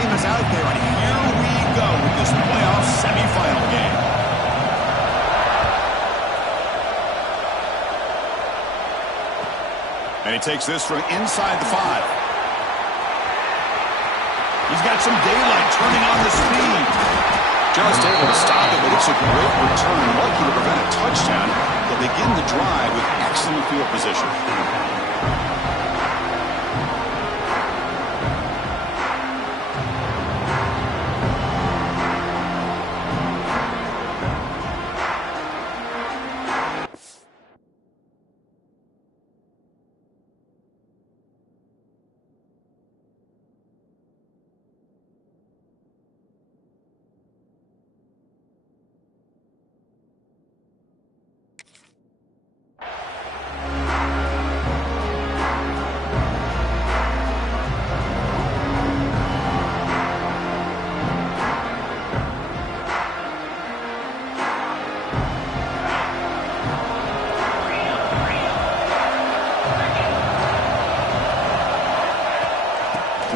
team is out there, and here we go with this playoff semifinal game. And he takes this from inside the 5. He's got some daylight turning on the speed. Just able to stop it, but it's a great return. Lucky to prevent a touchdown. They'll begin the drive with excellent field position.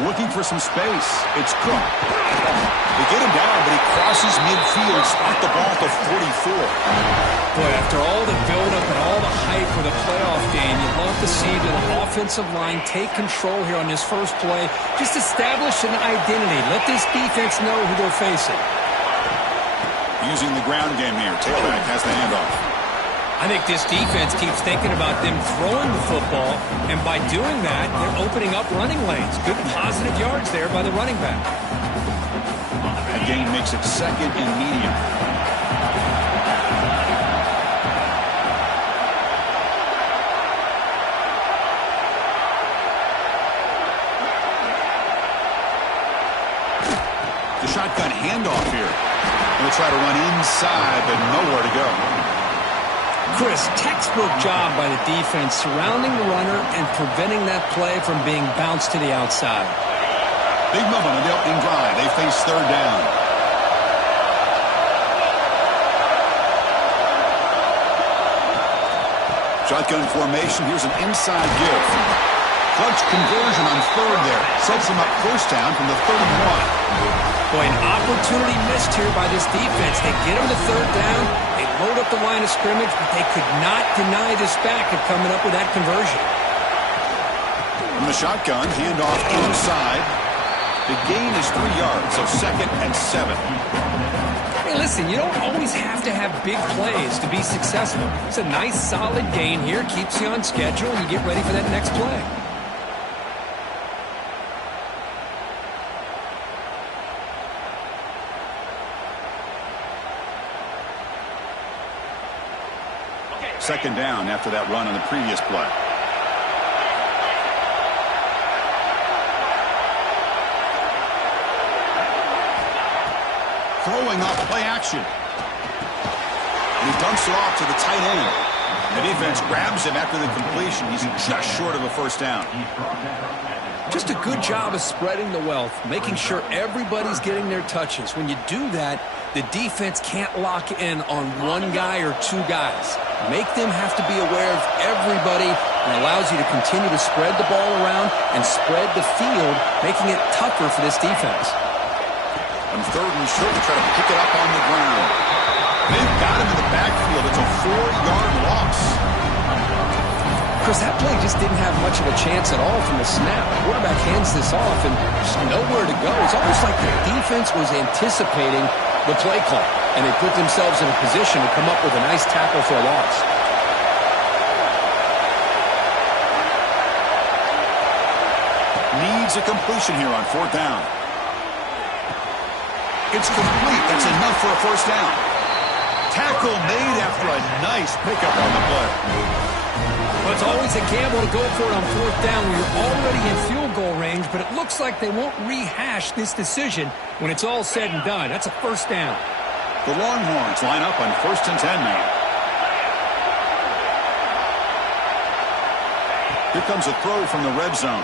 Looking for some space. It's Cook. They get him down, but he crosses midfield, spot the ball to 44. Boy, after all the build-up and all the hype for the playoff game, you'd love to see the offensive line take control here on this first play. Just establish an identity. Let this defense know who they're facing. Using the ground game here. Tailback has the handoff. I think this defense keeps thinking about them throwing the football, and by doing that, they're opening up running lanes. Good positive yards there by the running back. That gain makes it second and medium. The shotgun handoff here. They'll try to run inside, but nowhere to go. Chris, textbook job by the defense surrounding the runner and preventing that play from being bounced to the outside. Big moment on the opening drive. They face third down. Shotgun formation. Here's an inside give. Clutch conversion on third there. Sets him up first down from the 31. Boy, an opportunity missed here by this defense. They get him to third down. They load up the line of scrimmage, but they could not deny this back of coming up with that conversion. From the shotgun, handoff inside. The gain is 3 yards, so second and 7. Hey, listen, you don't always have to have big plays to be successful. It's a nice, solid gain here. Keeps you on schedule, and you get ready for that next play. Second down after that run on the previous play. Throwing off play action. And he dumps it off to the tight end. The defense grabs him after the completion. He's just short of a first down. Just a good job of spreading the wealth, making sure everybody's getting their touches. When you do that, the defense can't lock in on one guy or two guys. Make them have to be aware of everybody, and allows you to continue to spread the ball around and spread the field, making it tougher for this defense. On third and short, to try to pick it up on the ground. They've got him in the backfield. It's a 4-yard loss. Chris, that play just didn't have much of a chance at all from the snap. The quarterback hands this off, and just nowhere to go. It's almost like the defense was anticipating the play call, and they put themselves in a position to come up with a nice tackle for a loss. Needs a completion here on fourth down. It's complete. That's enough for a first down. Tackle made after a nice pickup on the play. Well, it's always a gamble to go for it on fourth down when you're already in field goal range, but it looks like they won't rehash this decision when it's all said and done. That's a first down. The Longhorns line up on 1st and 10 now. Here comes a throw from the red zone.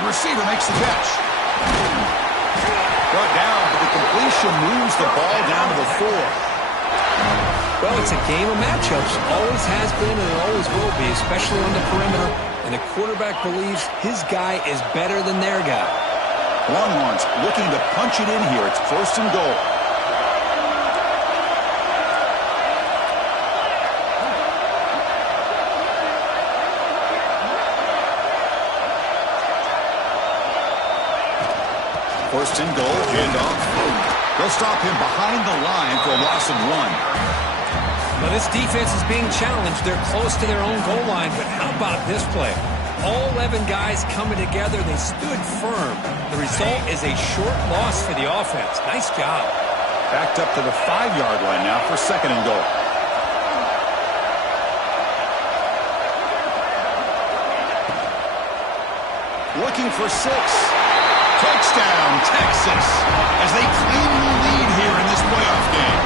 The receiver makes the catch. Brought down, but the completion moves the ball down to the 4. Well, it's a game of matchups. Always has been and it always will be, especially on the perimeter. And the quarterback believes his guy is better than their guy. Longhorns looking to punch it in here. It's 1st and goal. First and goal, handoff. They'll stop him behind the line for a loss of 1. Well, this defense is being challenged. They're close to their own goal line, but how about this play? All 11 guys coming together. They stood firm. The result is a short loss for the offense. Nice job. Backed up to the 5-yard line now for 2nd and goal. Looking for 6. Touchdown, Texas, as they claim the lead here in this playoff game.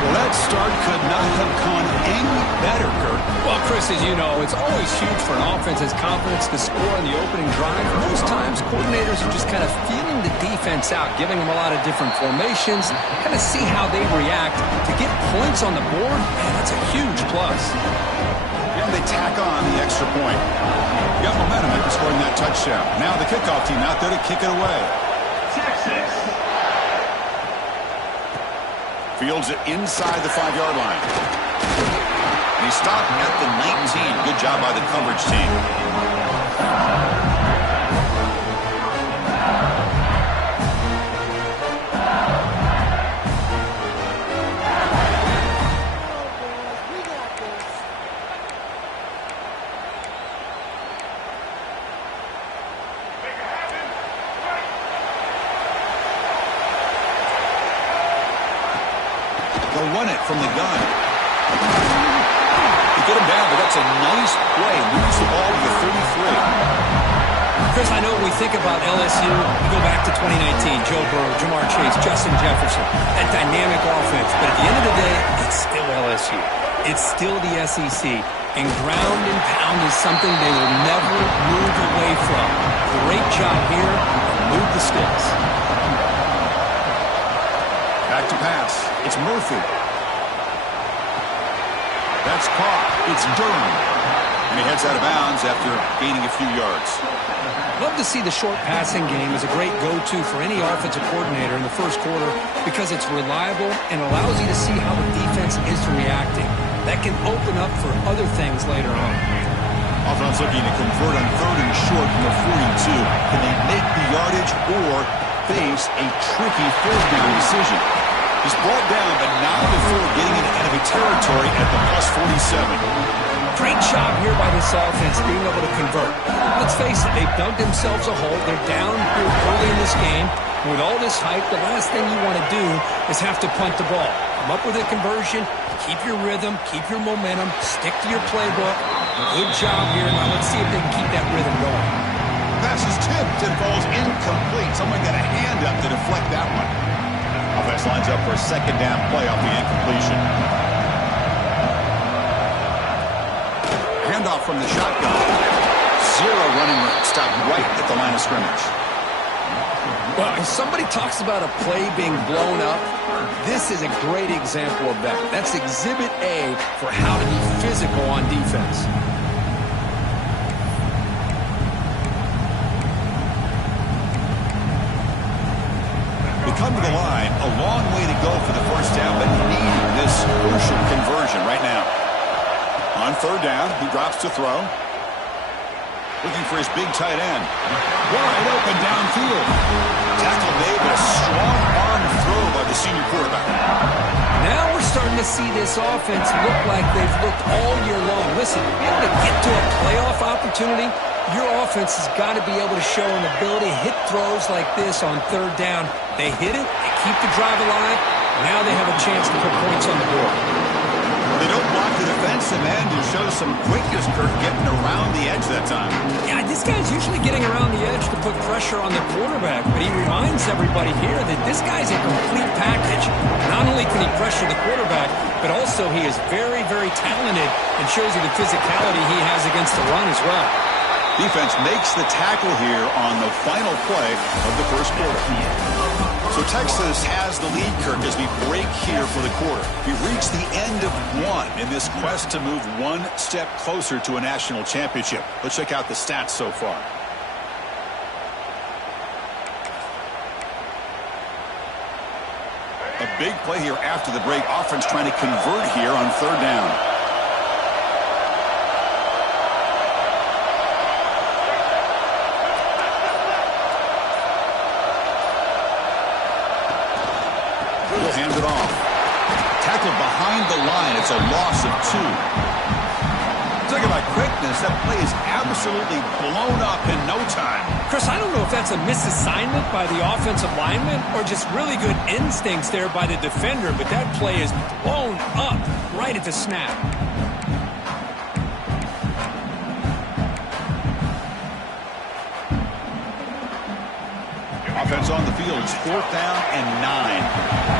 Well, that start could not have gone any better, Kurt. Well, Chris, as you know, it's always huge for an offense's confidence to score in the opening drive. Most times, coordinators are just kind of feeling the defense out, giving them a lot of different formations, kind of see how they react. To get points on the board, man, that's a huge plus. And they tack on the extra point. Got momentum after scoring that touchdown. Now the kickoff team out there to kick it away. Texas. Fields it inside the 5-yard line. And he stopped at the 19. Good job by the coverage team. Run it from the gun. You get him down, but that's a nice play. Moves the ball to the 33. Chris, I know when we think about LSU, we go back to 2019, Joe Burrow, Jamar Chase, Justin Jefferson, that dynamic offense. But at the end of the day, it's still LSU. It's still the SEC. And ground and pound is something they will never move away from. Great job here. Move the sticks. Back to pass. It's Murphy. That's caught. It's Durham. And he heads out of bounds after gaining a few yards. Love to see the short passing game as a great go-to for any offensive coordinator in the first quarter because it's reliable and allows you to see how the defense is reacting. That can open up for other things later on. Offense looking to convert on 3rd and short from the 42. Can they make the yardage or face a tricky 4th down decision? He's brought down, but not before getting into enemy territory at the +47. Great job here by this offense being able to convert. Let's face it, they've dug themselves a hole. They're down here early in this game. With all this hype, the last thing you want to do is have to punt the ball. Come up with a conversion, keep your rhythm, keep your momentum, stick to your playbook. Good job here. Now let's see if they can keep that rhythm going. Pass is tipped and falls incomplete. Someone got a hand up to deflect that one. Offense lines up for a 2nd down play off the incompletion. Handoff from the shotgun. 0 running room. Stopped right at the line of scrimmage. Well, if somebody talks about a play being blown up, this is a great example of that. That's Exhibit A for how to be physical on defense. Come to the line, a long way to go for the 1st down, but needing this crucial conversion right now. On 3rd down, he drops to throw. Looking for his big tight end. Wide open downfield. Tackle made, but a strong arm throw by the senior quarterback. Now we're starting to see this offense look like they've looked all year long. Listen, to be able to get to a playoff opportunity, your offense has got to be able to show an ability to hit throws like this on 3rd down. They hit it, they keep the drive alive. Now they have a chance to put points on the board. They don't block the defensive end and show some quickness, Kirk, getting around the edge that time. Yeah, this guy's usually getting around the edge to put pressure on the quarterback, but he reminds everybody here that this guy's a complete package. Not only can he pressure the quarterback, but also he is very, very talented and shows you the physicality he has against the run as well. Defense makes the tackle here on the final play of the first quarter. So Texas has the lead, Kirk, as we break here for the quarter. We reach the end of one in this quest to move one step closer to a national championship. Let's check out the stats so far. A big play here after the break. Offense trying to convert here on third down. He'll hand it off. Tackled behind the line. It's a loss of 2. Talking about quickness, that play is absolutely blown up in no time. Chris, I don't know if that's a misassignment by the offensive lineman or just really good instincts there by the defender, but that play is blown up right at the snap. Offense on the field. It's 4th down and 9.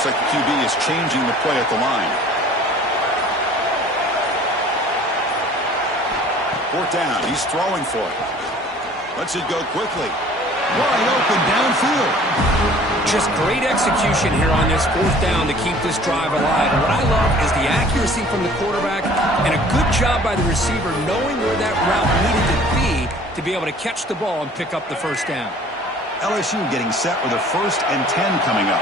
Looks like the QB is changing the play at the line. 4th down. He's throwing for it. Lets it go quickly. Wide open downfield. Just great execution here on this 4th down to keep this drive alive. And what I love is the accuracy from the quarterback and a good job by the receiver knowing where that route needed to be able to catch the ball and pick up the 1st down. LSU getting set with a 1st and 10 coming up.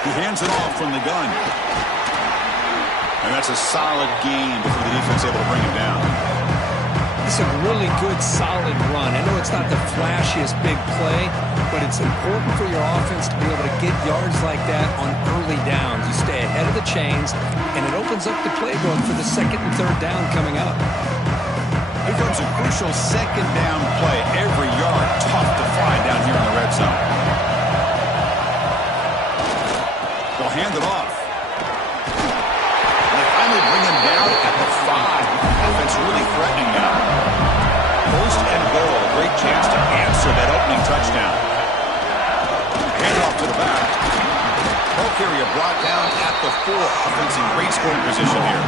He hands it off from the gun. And that's a solid gain before the defense able to bring him down. It's a really good, solid run. I know it's not the flashiest big play, but it's important for your offense to be able to get yards like that on early downs. You stay ahead of the chains, and it opens up the playbook for the 2nd and 3rd down coming up. Here comes a crucial 2nd down play. Every yard tough to find down here in the red zone. They'll hand it off. And they finally bring him down at the 5. Offense really threatening now. 1st and goal. A great chance to answer that opening touchdown. Hand it off to the back. Ball carrier brought down at the 4. Offense in great scoring position here.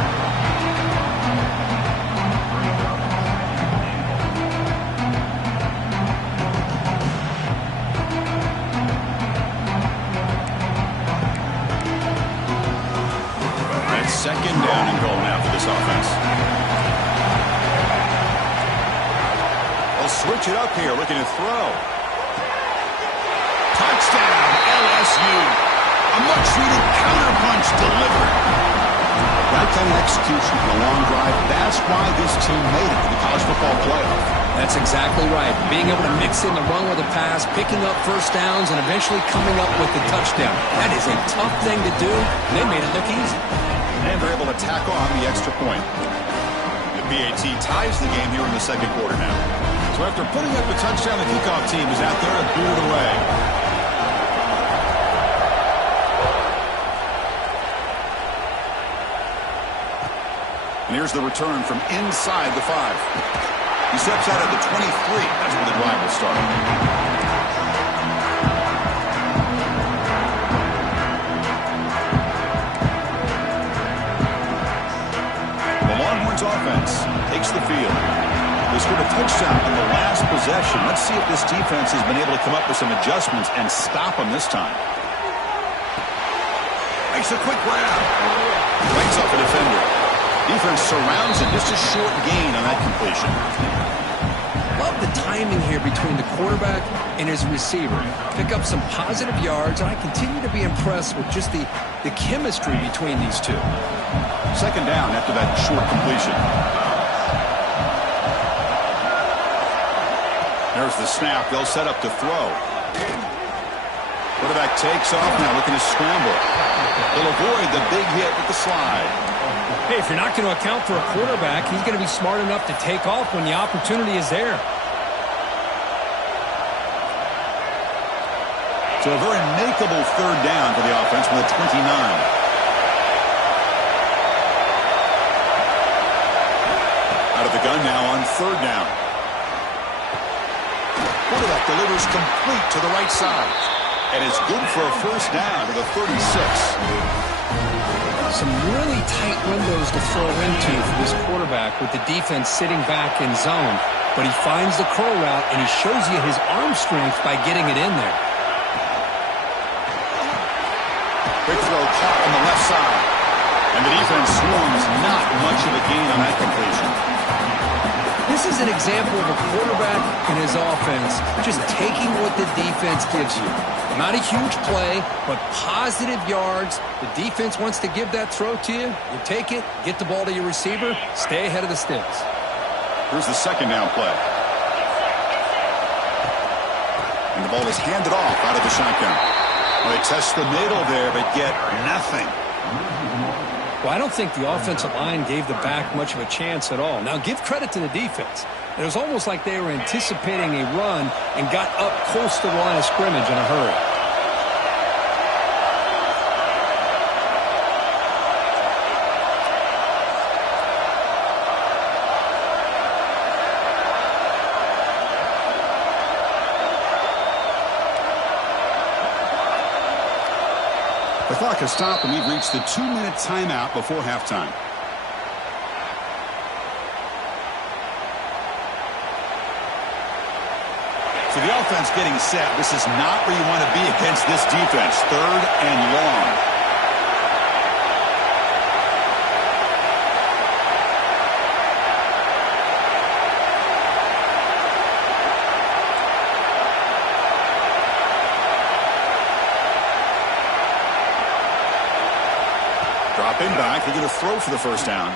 Second down and goal now for this offense. They'll switch it up here, looking to throw. Touchdown, LSU. A much-needed counterpunch delivered. That kind of execution on a long drive, that's why this team made it to the college football playoff. That's exactly right. Being able to mix in the run with a pass, picking up 1st downs, and eventually coming up with the touchdown. That is a tough thing to do. They made it look easy. And they're able to tack on the extra point. The PAT ties the game here in the 2nd quarter now. So after putting up the touchdown, the kickoff team is out there and boot it away. And here's the return from inside the 5. He steps out at the 23. That's where the drive will start. Offense takes the field. They scored a touchdown in the last possession. Let's see if this defense has been able to come up with some adjustments and stop them this time. Makes a quick grab. Breaks off a defender. Defense surrounds him. Just a short gain on that completion. Love the timing here between the quarterback and his receiver. Pick up some positive yards, and I continue to be impressed with just the chemistry between these two. 2nd down after that short completion. There's the snap. They'll set up to throw. Quarterback takes off now, looking to scramble. They'll avoid the big hit with the slide. Hey, if you're not going to account for a quarterback, he's going to be smart enough to take off when the opportunity is there. So a very makeable 3rd down for the offense with a 29. Out of the gun now on 3rd down. Quarterback delivers complete to the right side. And it's good for a 1st down to the 36. Some really tight windows to throw into for this quarterback with the defense sitting back in zone. But he finds the curl route, and he shows you his arm strength by getting it in there. Big throw caught on the left side. And the defense swarms, not much of a gain on that completion. This is an example of a quarterback and his offense just taking what the defense gives you. Not a huge play, but positive yards. The defense wants to give that throw to you. You take it, get the ball to your receiver, stay ahead of the sticks. Here's the second down play. And the ball is handed off out of the shotgun. Well, they test the middle there, but get nothing. Well, I don't think the offensive line gave the back much of a chance at all. Now, give credit to the defense. It was almost like they were anticipating a run and got up close to the line of scrimmage in a hurry. The clock has stopped, and we've reached the 2-minute timeout before halftime. So the offense getting set. This is not where you want to be against this defense. 3rd and long. Dropping back, they're going to throw for the first down.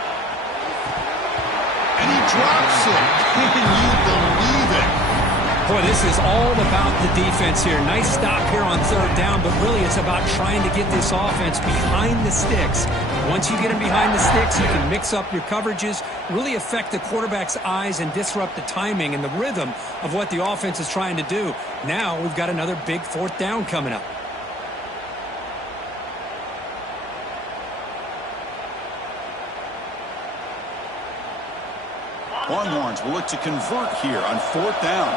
And he drops it. Can you believe it? Boy, this is all about the defense here. Nice stop here on 3rd down, but really it's about trying to get this offense behind the sticks. Once you get them behind the sticks, you can mix up your coverages, really affect the quarterback's eyes and disrupt the timing and the rhythm of what the offense is trying to do. Now we've got another big 4th down coming up. Longhorns will look to convert here on 4th down.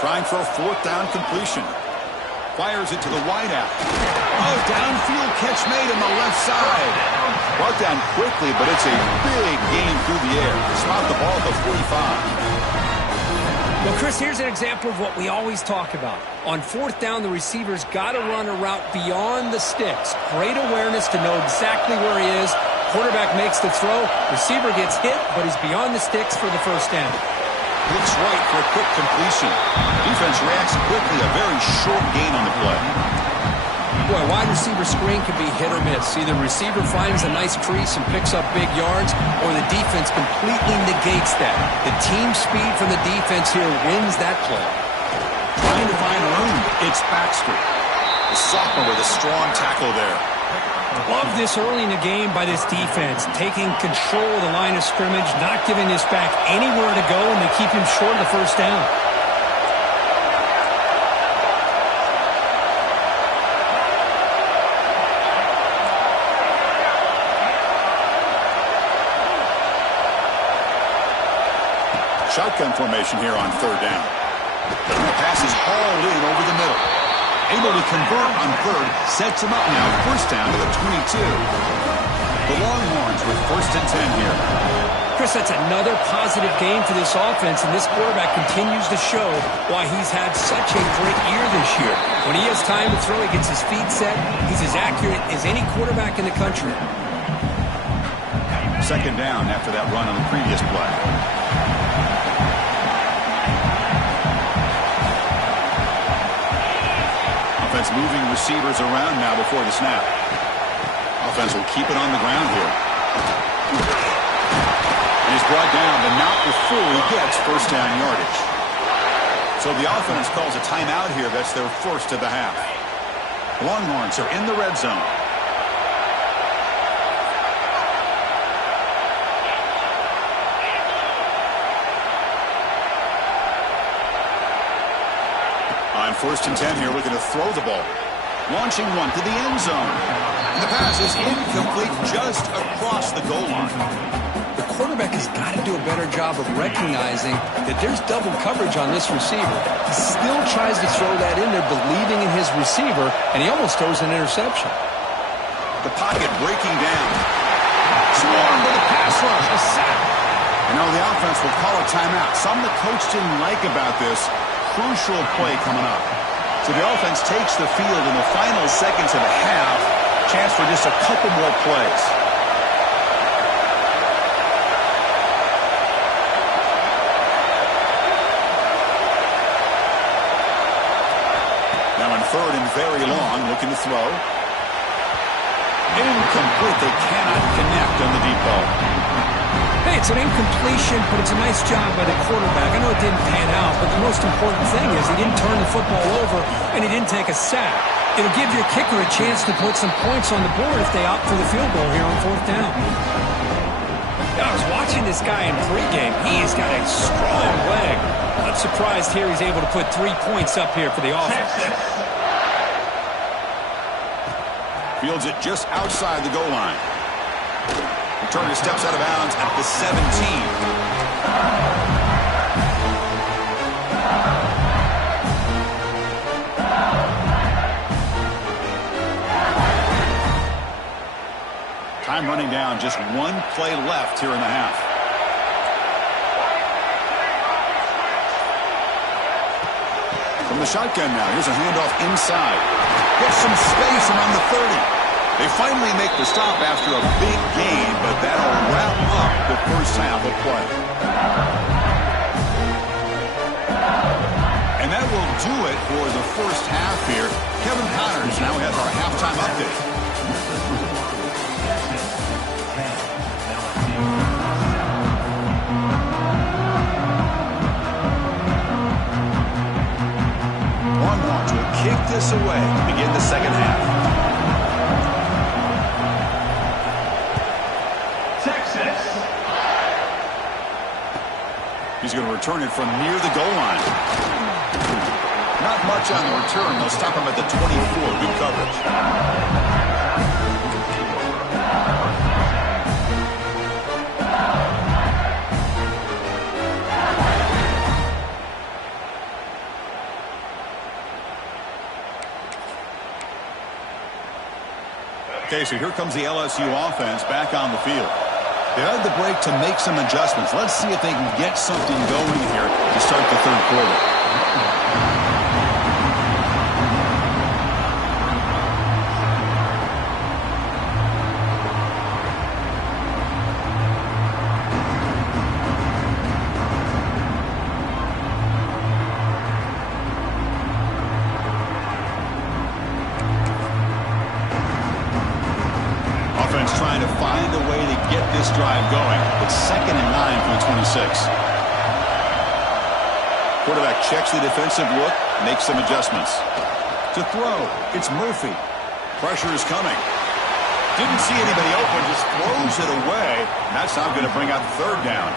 Trying for a 4th down completion. Fires it to the wideout. Oh, downfield catch made on the left side. Brought down quickly, but it's a big gain through the air. Spot the ball at the 45. Well, Chris, here's an example of what we always talk about. On 4th down, the receiver's got to run a route beyond the sticks. Great awareness to know exactly where he is. Quarterback makes the throw. Receiver gets hit, but he's beyond the sticks for the first down. Looks right for a quick completion. Defense reacts quickly. A very short gain on the play. Boy, wide receiver screen can be hit or miss. Either receiver finds a nice crease and picks up big yards, or the defense completely negates that. The team speed from the defense here wins that play. Trying to find room. It's Baxter. The sophomore with a strong tackle there. Love this early in the game by this defense, taking control of the line of scrimmage, not giving this back anywhere to go, and they keep him short of the first down. Shotgun formation here on 3rd down. The pass is hauled in over the middle. Able to convert on 3rd. Sets him up now. First down to the 22. The Longhorns with 1st and 10 here. Chris, that's another positive game for this offense, and this quarterback continues to show why he's had such a great year this year. When he has time to throw, he gets his feet set. He's as accurate as any quarterback in the country. 2nd down after that run on the previous play. Offense moving receivers around now before the snap. Offense will keep it on the ground here. And he's brought down, but not before he gets first down yardage. So the offense calls a timeout here. That's their first of the half. Longhorns are in the red zone. On 1st and 10 here, looking to throw the ball. Launching one to the end zone. And the pass is incomplete just across the goal line. The quarterback has got to do a better job of recognizing that there's double coverage on this receiver. He still tries to throw that in there, believing in his receiver, and he almost throws an interception. The pocket breaking down. Swarmed with a pass rush. A sack. The offense will call a timeout. Something the coach didn't like about this. Crucial play coming up. So the offense takes the field in the final seconds of the half. Chance for just a couple more plays. Now on third and very long, looking to throw. Incomplete. They cannot connect on the deep ball. Hey, it's an incompletion, but it's a nice job by the quarterback. I know it didn't pan out, but the most important thing is he didn't turn the football over and he didn't take a sack. It'll give your kicker a chance to put some points on the board if they opt for the field goal here on fourth down. I was watching this guy in pregame. He's got a strong leg. I'm surprised here he's able to put 3 points up here for the offense. Fields it just outside the goal line. Returner steps out of bounds at the 17. Time running down, just one play left here in the half. From the shotgun now, here's a handoff inside. Gets some space around the 30. They finally make the stop after a big gain, but that'll wrap up the first half of play. And that will do it for the first half here. Kevin Connors now has our halftime update. Longhorns will kick this away to begin the second half. He's going to return it from near the goal line. Not much on the return. They'll stop him at the 24. Good coverage. Okay, so here comes the LSU offense back on the field. They had the break to make some adjustments. Let's see if they can get something going here to start the third quarter. Offense trying to find a way to get this drive going. It's 2nd and 9 from the 26. Quarterback checks the defensive look, makes some adjustments. To throw, it's Murphy. Pressure is coming. Didn't see anybody open, just throws it away. That's not going to bring out third down.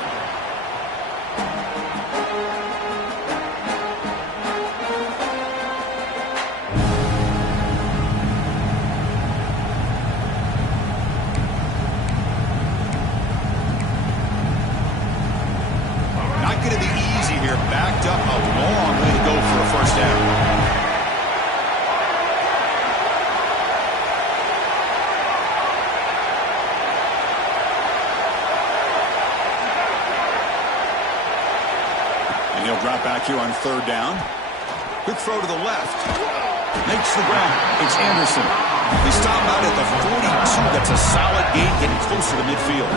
Backed up a long way to go for a first down. And he'll drop back here on third down. Quick throw to the left. Makes the ground. It's Anderson. They stop out at the 42. That's a solid gain, getting closer to midfield.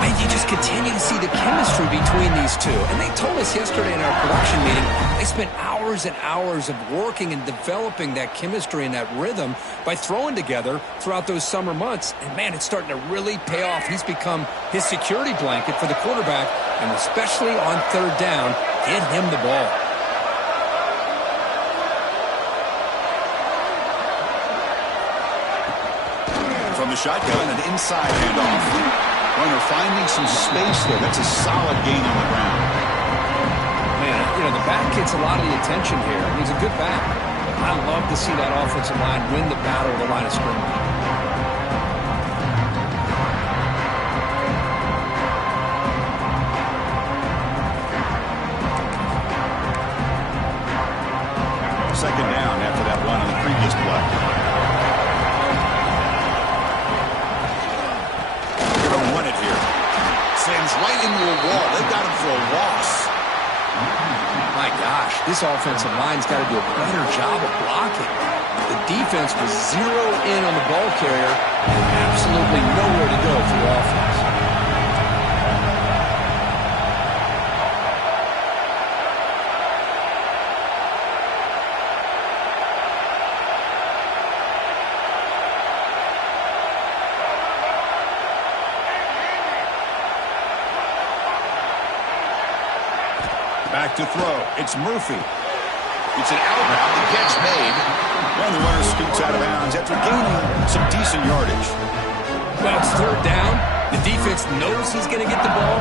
And you just continue to see the chemistry between these two. And they told us yesterday in our production meeting, they spent hours and hours of working and developing that chemistry and that rhythm by throwing together throughout those summer months. And, man, it's starting to really pay off. He's become his security blanket for the quarterback, and especially on third down, get him the ball. From the shotgun, an inside handoff. Runner finding some space there. That's a solid gain on the ground. Man, you know, the back gets a lot of the attention here. He's a good back. I love to see that offensive line win the battle of the line of scrimmage. Second down after that run on the previous play. Sends runs right into a wall. They've got him for a loss. My gosh, this offensive line's got to do a better job of blocking. The defense was zeroed in on the ball carrier and absolutely nowhere to go for the offense. Back to throw. It's Murphy. It's an outbound. The catch made. And the runner scoots out of bounds after gaining some decent yardage. Well, it's third down. The defense knows he's going to get the ball.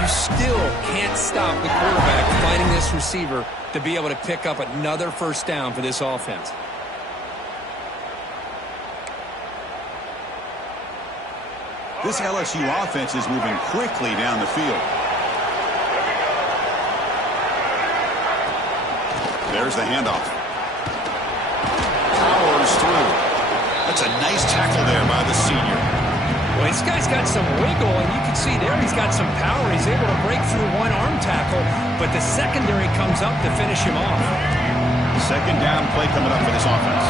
You still can't stop the quarterback finding this receiver to be able to pick up another first down for this offense. This LSU offense is moving quickly down the field. There's the handoff. Powers through. That's a nice tackle there by the senior. Well, this guy's got some wiggle, and you can see there he's got some power. He's able to break through one arm tackle, but the secondary comes up to finish him off. Second down play coming up for this offense.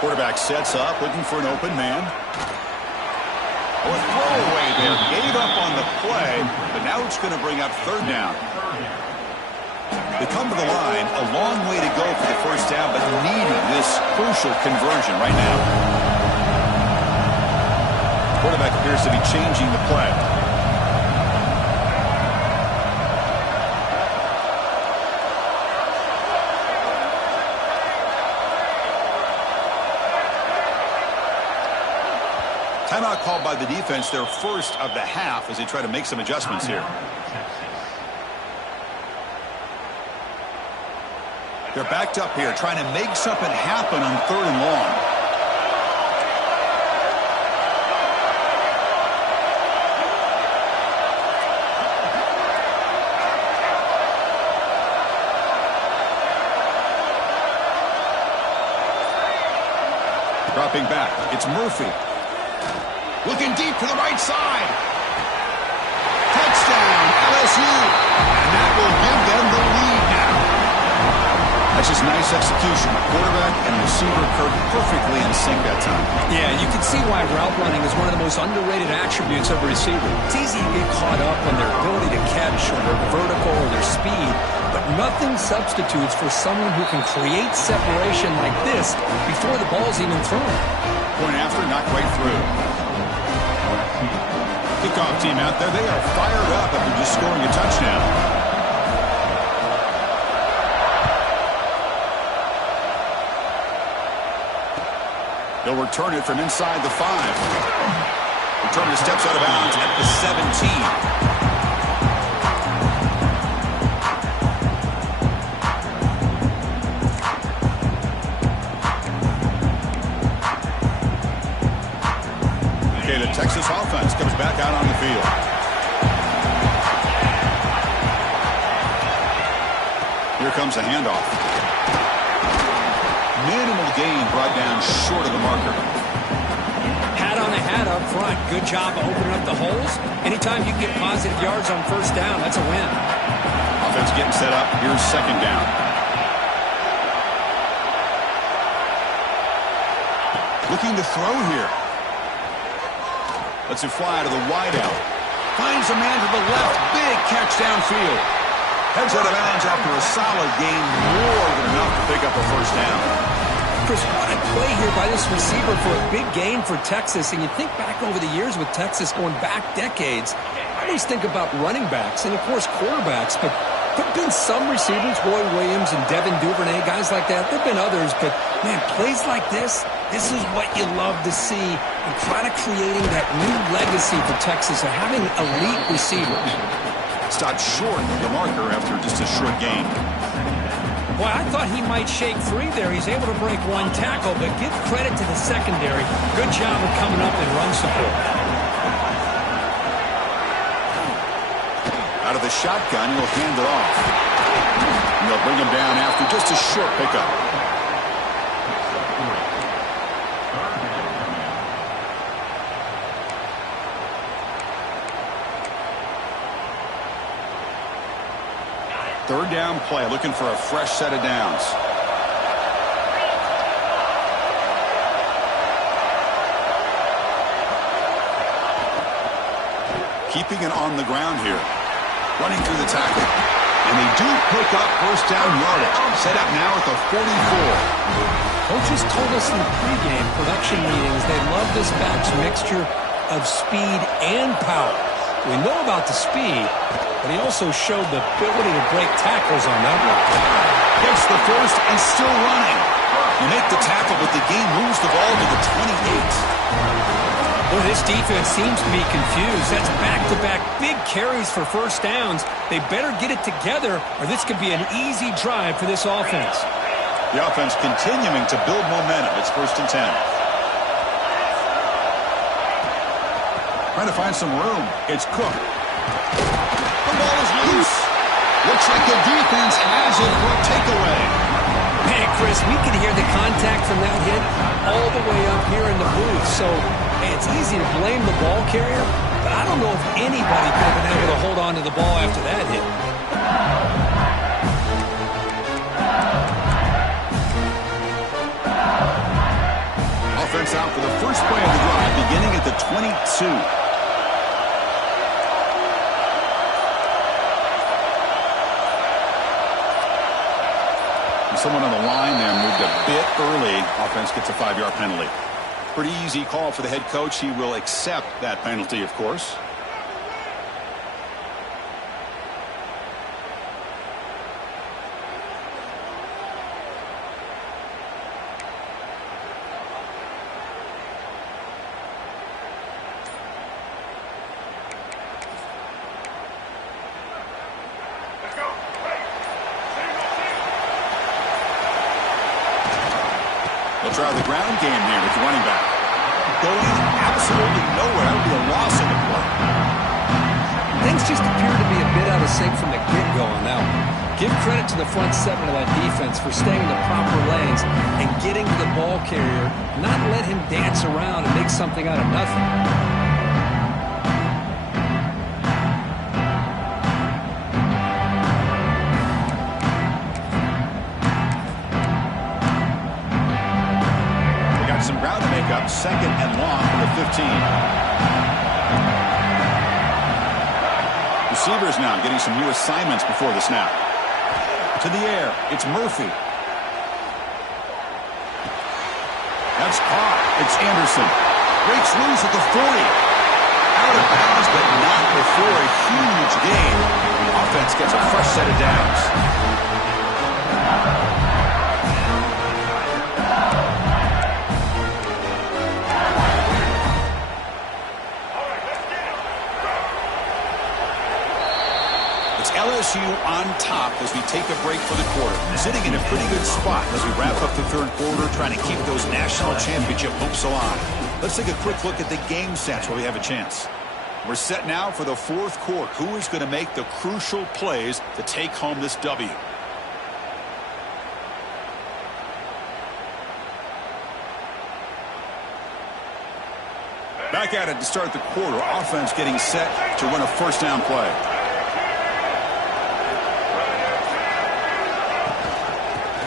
Quarterback sets up, looking for an open man. Oh, a throwaway there. Gave up on the play, but now it's going to bring up third down. They come to the line, a long way to go for the first down, but needing this crucial conversion right now. Quarterback appears to be changing the play. Timeout called by the defense, their first of the half, as they try to make some adjustments here. They're backed up here, trying to make something happen on third and long. Dropping back, it's Murphy. Looking deep to the right side. Touchdown, LSU. And that will give them the lead now. That's just nice execution. Quarterback and receiver perfectly in sync that time. Yeah, you can see why route running is one of the most underrated attributes of a receiver. It's easy to get caught up on their ability to catch or their vertical or their speed, but nothing substitutes for someone who can create separation like this before the ball's even thrown. Point after, not quite through. Kickoff team out there, they are fired up after just scoring a touchdown. They'll return it from inside the 5. Returner steps out of bounds at the 17. The Texas offense comes back out on the field. Here comes a handoff. Minimal gain brought down short of the marker. Hat on the hat up front. Good job of opening up the holes. Anytime you get positive yards on first down, that's a win. Offense getting set up. Here's second down. Looking to throw here. Lets it fly to the wideout. Finds a man to the left. Big catch downfield. Heads out of bounds after a solid gain. More than enough to pick up a first down. Chris, what a play here by this receiver for a big gain for Texas. And you think back over the years with Texas going back decades, I always think about running backs and, of course, quarterbacks. But there have been some receivers, Roy Williams and Devin Duvernay, guys like that. There have been others. But, man, plays like this is what you love to see. And kind of creating that new legacy for Texas of having elite receivers. Stopped short of the marker after just a short gain. Well, I thought he might shake free there. He's able to break one tackle, but give credit to the secondary. Good job of coming up and run support. Out of the shotgun, he'll hand it off. And they'll bring him down after just a short pickup. Third down play, looking for a fresh set of downs. Keeping it on the ground here. Running through the tackle. And they do pick up first down yardage. Set up now at the 44. Coaches told us in the pregame production meetings they love this back's mixture of speed and power. We know about the speed, but he also showed the ability to break tackles on that one. Gets the first and still running. You make the tackle, but the game moves the ball to the 28. Well, this defense seems to be confused. That's back-to-back big carries for first downs. They better get it together, or this could be an easy drive for this offense. The offense continuing to build momentum. It's 1st and 10. Trying to find some room. It's Cook. The ball is loose. Looks like the defense has it for a takeaway. Man, Chris, we can hear the contact from that hit all the way up here in the booth. So, hey, it's easy to blame the ball carrier, but I don't know if anybody could have been able to hold on to the ball after that hit. Offense out for the first play of the drive, beginning at the 22. Someone on the line there moved a bit early. Offense gets a 5-yard penalty. Pretty easy call for the head coach. He will accept that penalty, of course. Try the ground game here with the running back. Going absolutely nowhere. That would be a loss in the play. Things just appear to be a bit out of sync from the get-go on that one. Give credit to the front seven of that defense for staying in the proper lanes and getting to the ball carrier, not let him dance around and make something out of nothing. Up 2nd and long for the 15. Receivers now getting some new assignments before the snap. To the air, it's Murphy. That's caught. It's Anderson. Breaks loose at the 40. Out of bounds, but not before a huge gain. The offense gets a fresh set of downs. LSU on top as we take a break for the quarter. Sitting in a pretty good spot as we wrap up the third quarter, trying to keep those national championship hopes alive. Let's take a quick look at the game sets where we have a chance. We're set now for the fourth quarter. Who is going to make the crucial plays to take home this W? Back at it to start the quarter. Offense getting set to run a first down play.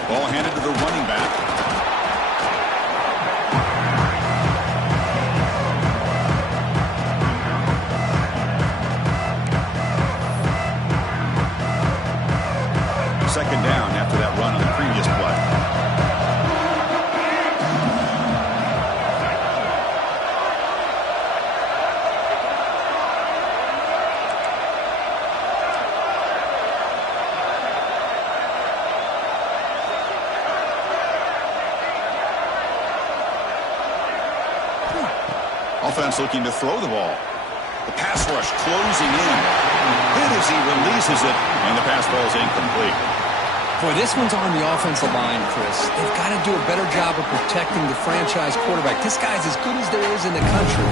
Ball handed to the running back. Second down after that run on the previous play. Offense looking to throw the ball. The pass rush closing in. Hit as he releases it, and the pass ball is incomplete. Boy, this one's on the offensive line, Chris. They've got to do a better job of protecting the franchise quarterback. This guy's as good as there is in the country,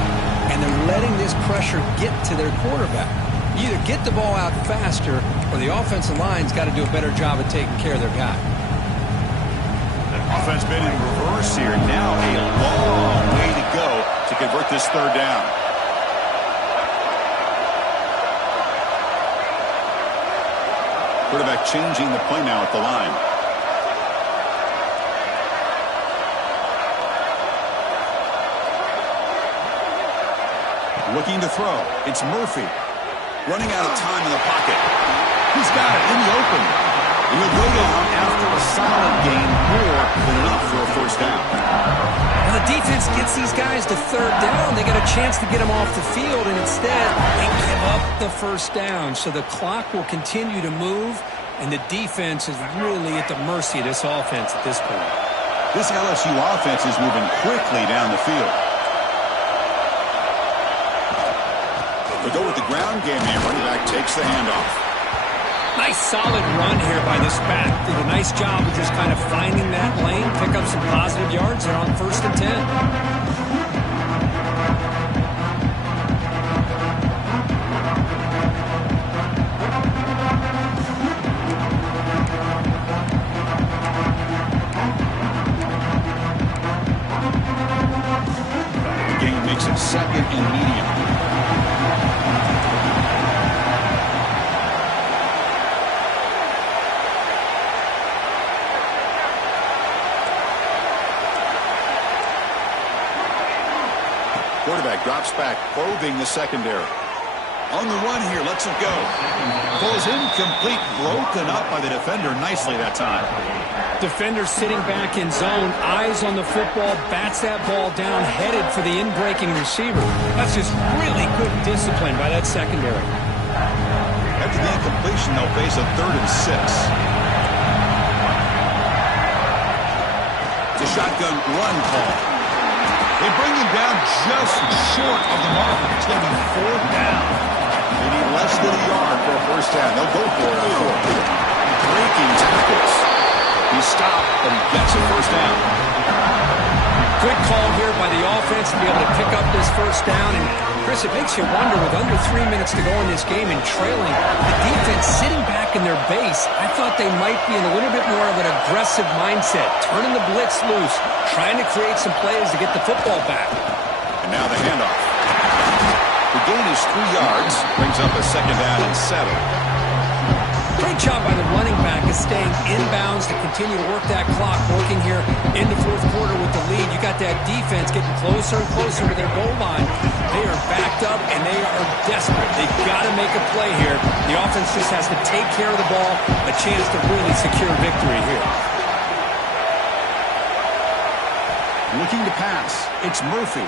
and they're letting this pressure get to their quarterback. You either get the ball out faster or the offensive line's got to do a better job of taking care of their guy. Offense been in reverse here. Now a long way to go to convert this third down. Quarterback changing the play now at the line. Looking to throw. It's Murphy. Running out of time in the pocket. He's got it in the open. And he'll go down after a solid gain, more than enough for a first down. Well, the defense gets these guys to third down. They got a chance to get them off the field, and instead they give up the first down. So the clock will continue to move, and the defense is really at the mercy of this offense at this point. This LSU offense is moving quickly down the field. They go with the ground game here. Running back takes the handoff. Nice solid run here by this back. Did a nice job of just kind of finding that lane, pick up some positive yards there on 1st and 10. The game makes it 2nd and medium. Quarterback drops back, probing the secondary. On the run here, lets it go. Falls incomplete, broken up by the defender nicely that time. Defender sitting back in zone, eyes on the football, bats that ball down, headed for the in-breaking receiver. That's just really good discipline by that secondary. After the incompletion, they'll face a 3rd and 6. It's a shotgun run call. They bring him down just short of the mark. It's going to be 4th down. They need less than a yard for a first down. They'll go for it on 4th. Breaking tackles. He stopped, but he gets a first down. Good call here by the offense to be able to pick up this first down. And, Chris, it makes you wonder, with under 3 minutes to go in this game and trailing, the defense sitting back in their base, I thought they might be in a little bit more of an aggressive mindset, turning the blitz loose, trying to create some plays to get the football back. And now the handoff. The gain is 3 yards, brings up a 2nd down and 7. Great job by the running back of staying inbounds to continue to work that clock, working here in the 4th quarter with the lead. You got that defense getting closer and closer to their goal line. They are backed up, and they are desperate. They've got to make a play here. The offense just has to take care of the ball, a chance to really secure victory here. Looking to pass. It's Murphy.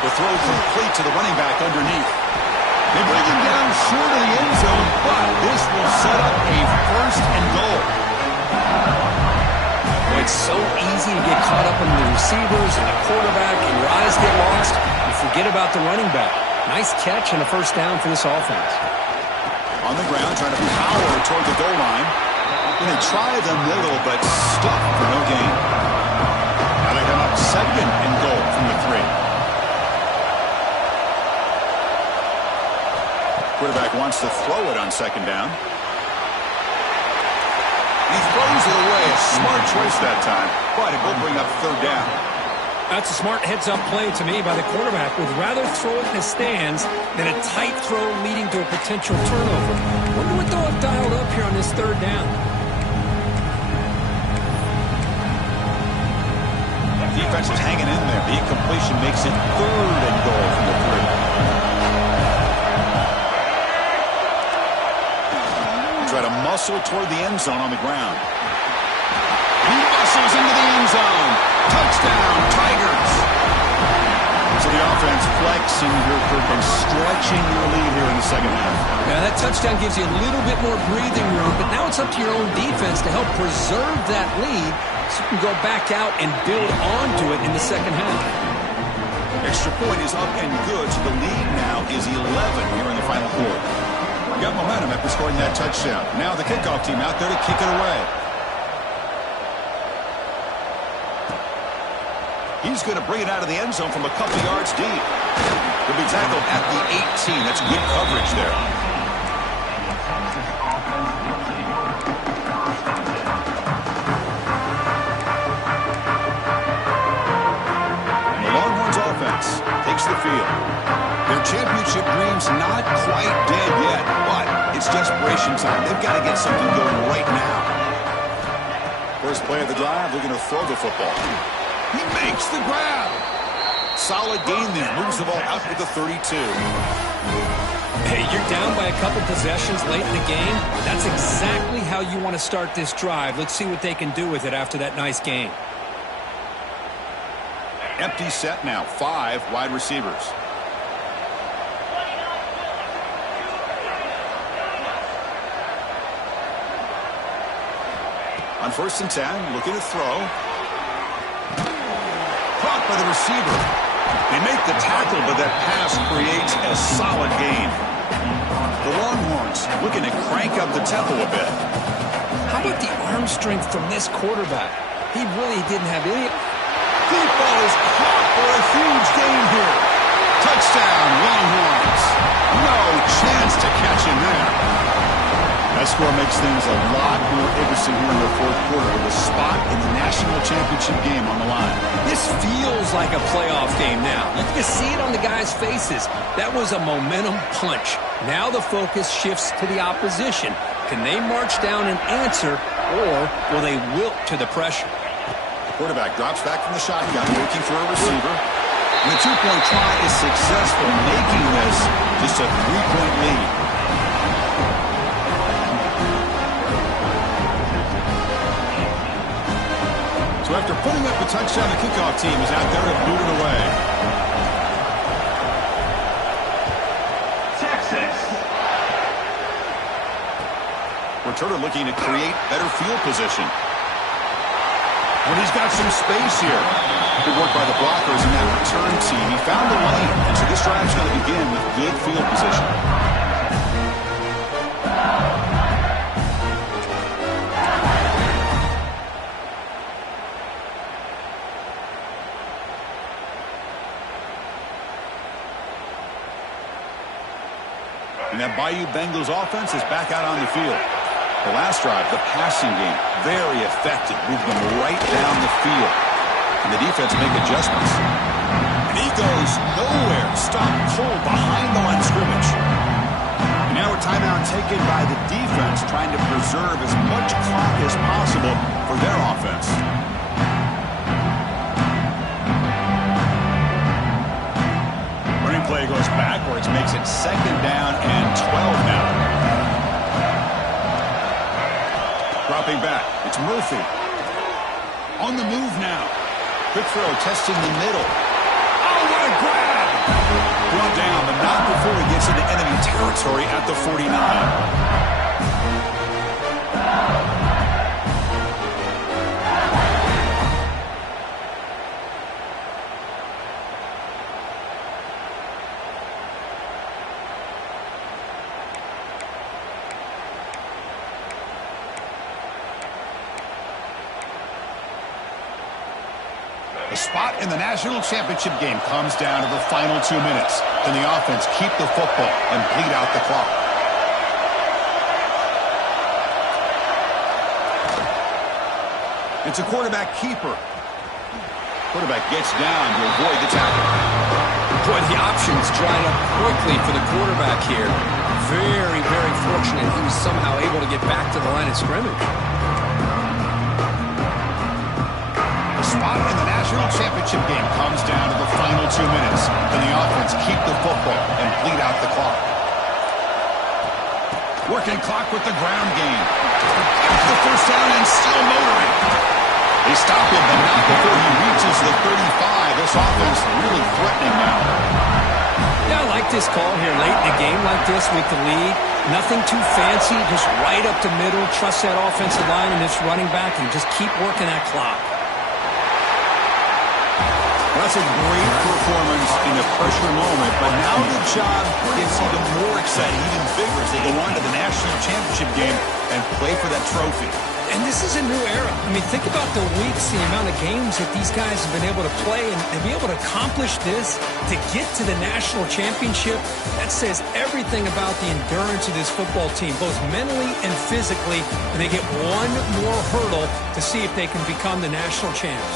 The throw complete to the running back underneath. They bring him down short of the end zone, but this will set up a 1st and goal. Well, it's so easy to get caught up in the receivers and the quarterback, and your eyes get lost. You forget about the running back. Nice catch and a first down for this offense. On the ground, trying to power toward the goal line. And they try the middle, but stuck for no gain. Now they come up 2nd and goal from the 3. Quarterback wants to throw it on 2nd down. He throws it away. A smart choice that time, but it will bring up 3rd down. That's a smart heads-up play to me by the quarterback. Would rather throw it in the stands than a tight throw leading to a potential turnover. Wonder what they'll have dialed up here on this 3rd down. Defense is hanging in there. The incompletion makes it 3rd and goal from the 3. Try to muscle toward the end zone on the ground. He muscles into the end zone. Touchdown, Tigers. So the offense flexing here, and stretching your lead here in the 2nd half. Yeah, that touchdown gives you a little bit more breathing room, but now it's up to your own defense to help preserve that lead so you can go back out and build onto it in the 2nd half. Extra point is up and good, so the lead now is 11 here in the final quarter. Got momentum after scoring that touchdown. Now the kickoff team out there to kick it away. He's going to bring it out of the end zone from a couple yards deep. He'll be tackled at the 18. That's good coverage there. And the Longhorns offense takes the field. Their championship dream's not quite dead yet, but it's desperation time. They've got to get something going right now. First play of the drive, looking to throw the football. He makes the grab. Solid gain there. Moves the ball out to the 32. Hey, you're down by a couple possessions late in the game. That's exactly how you want to start this drive. Let's see what they can do with it after that nice game. Empty set now. 5 wide receivers. On 1st and 10, looking to throw. Caught by the receiver. They make the tackle, but that pass creates a solid gain. The Longhorns looking to crank up the tempo a bit. How about the arm strength from this quarterback? He really didn't have any. Deep ball is caught for a huge gain here. Touchdown, Longhorns. No chance to catch him there. That score makes things a lot more interesting here in the 4th quarter with a spot in the national championship game on the line. This feels like a playoff game now. You can see it on the guys' faces. That was a momentum punch. Now the focus shifts to the opposition. Can they march down and answer, or will they wilt to the pressure? The quarterback drops back from the shotgun, looking for a receiver. And the 2-point try is successful, making this just a 3-point lead. So after putting up a touchdown, the kickoff team is out there and boot it away. Texas. Returner looking to create better field position. And he's got some space here. Good work by the blockers in that return team. He found the lane, and so this drive is going to begin with good field position. And that Bayou Bengals offense is back out on the field. The last drive, the passing game, very effective, moving them right down the field. And the defense make adjustments. And he goes nowhere. Stop cold behind the line of scrimmage. And now a timeout taken by the defense, trying to preserve as much clock as possible for their offense. Running play goes backwards, makes it 2nd down and 12 now. Dropping back, it's Murphy. On the move now. Quick throw, testing the middle. Oh, what a grab! Brought down, but not before he gets into enemy territory at the 49. The spot in the national championship game comes down to the final 2 minutes. Can the offense keep the football and bleed out the clock? It's a quarterback keeper. Quarterback gets down to avoid the tackle. Boy, the options dried up quickly for the quarterback here. Very, very fortunate he was somehow able to get back to the line of scrimmage. Spot in the national championship game comes down to the final 2 minutes. Can the offense keep the football and bleed out the clock? Working clock with the ground game. Gets the 1st down and still motoring. They stop him, but not before he reaches the 35. This offense really threatening now. Yeah, I like this call here late in a game like this with the lead. Nothing too fancy, just right up the middle. Trust that offensive line and this running back and just keep working that clock. That's a great performance in a pressure moment, but now the job gets even more exciting, even bigger as they go on to the national championship game and play for that trophy. And this is a new era. I mean, think about the weeks, the amount of games that these guys have been able to play, and to be able to accomplish this, to get to the national championship, that says everything about the endurance of this football team, both mentally and physically, and they get one more hurdle to see if they can become the national champs.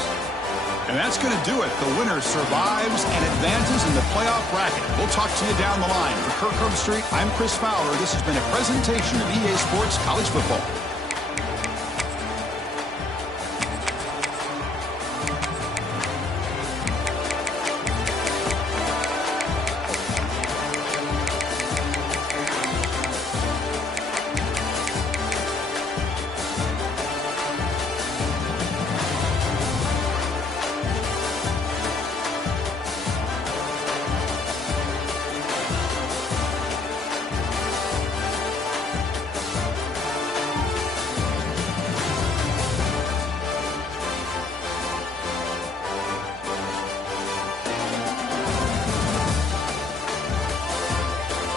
And that's going to do it. The winner survives and advances in the playoff bracket. We'll talk to you down the line. For Kirk Herbstreit, I'm Chris Fowler. This has been a presentation of EA Sports College Football.